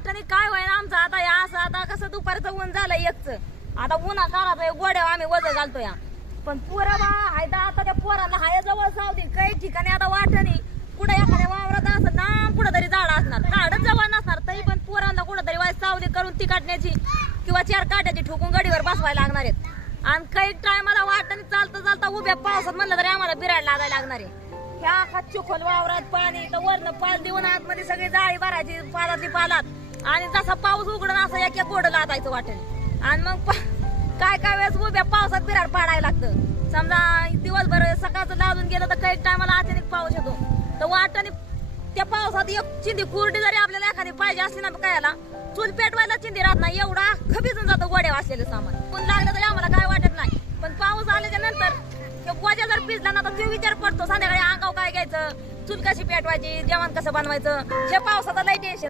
वाटणी काय व्हायला आमचं आता या असं आता कसं दुपारचं ऊन झालं एकच आता उन्हा काढायचं गोड्या आम्ही वजन घालतो या पण पोरा बा हायदा आता त्या पोराला हाय जवळ सावधी काही ठिकाणी आता वाटणी कुठे एखाद्या वावरात असं ना कुठं तरी झाड असणार झाडच जवळ नसणार तरी पण पोरांना कुठंतरी वाय सावधी करून ती काढण्याची किंवा 4 काट्याची ठोकून गडीवर बसवायला लागणार आहेत आणि काही टायमाला वाटणी चालता चालता उभ्या पावसात म्हणलं तरी आम्हाला बिरायला लागायला लागणार आहे ह्या का चिखल वावरात पाणी तर वरनं पाल देऊन आतमध्ये सगळी जाळी भरायची पालातली पालात आणि जसा पाऊस उघडून असं एक गोड लादायचं वाटेल आणि मग काय काय वेळेस उभ्या पावसात बिराड पाडायला लागतं समजा दिवसभर सकाळचं लादून गेलं तर काही टायमाला अचानक पाऊस येतो तर वाटणी त्या पावसात एक चिंधी कुरडी जरी आपल्याला एखादी पाहिजे असली ना कायला चूल पेटवायला चिंधी राहत नाही एवढा खबीजून जातो गोड्या असलेलं सामान ऊन लागलं तरी आम्हाला काय वाटत नाही पण पाऊस आल्याच्या नंतर गोजा जर भिजला ना तर ते विचार पडतो संध्याकाळी अंगाव काय घ्यायचं चूल कशी पेटवायची जेवण कसं बनवायचं हे पावसाचं लय टेन्शन